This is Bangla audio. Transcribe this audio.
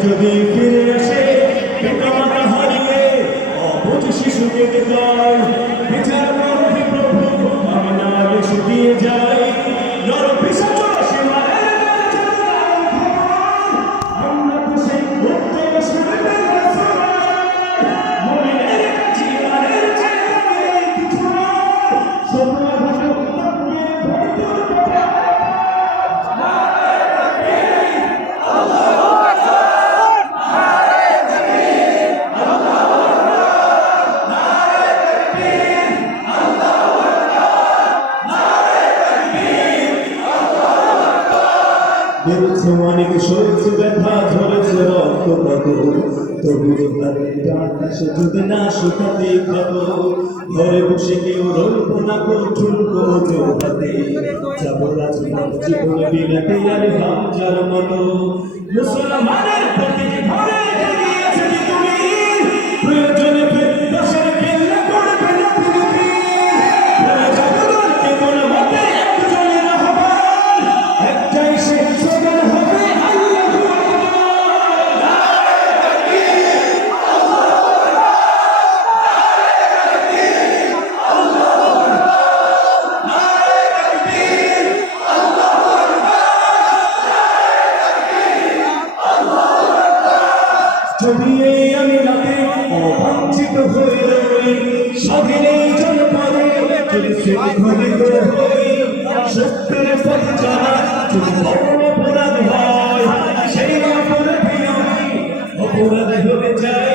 যদি বেরোচ্ছে অনেক সহ্য ব্যথা ঝরেছে রক্ত কত। ডাটা সে যদি না শুকাতে কত ঘরে বসে কেউ রইব না কঠুন কোনো হাতে। যাব রাজপথ, জীবন বিলাতে আর মুসলমানের ছবিয়ে আমি রাতে অবাঞ্ছিত হয়ে রই স্বাধীনে জনপদে চলছে সেই অপরাধ হয়ে যায়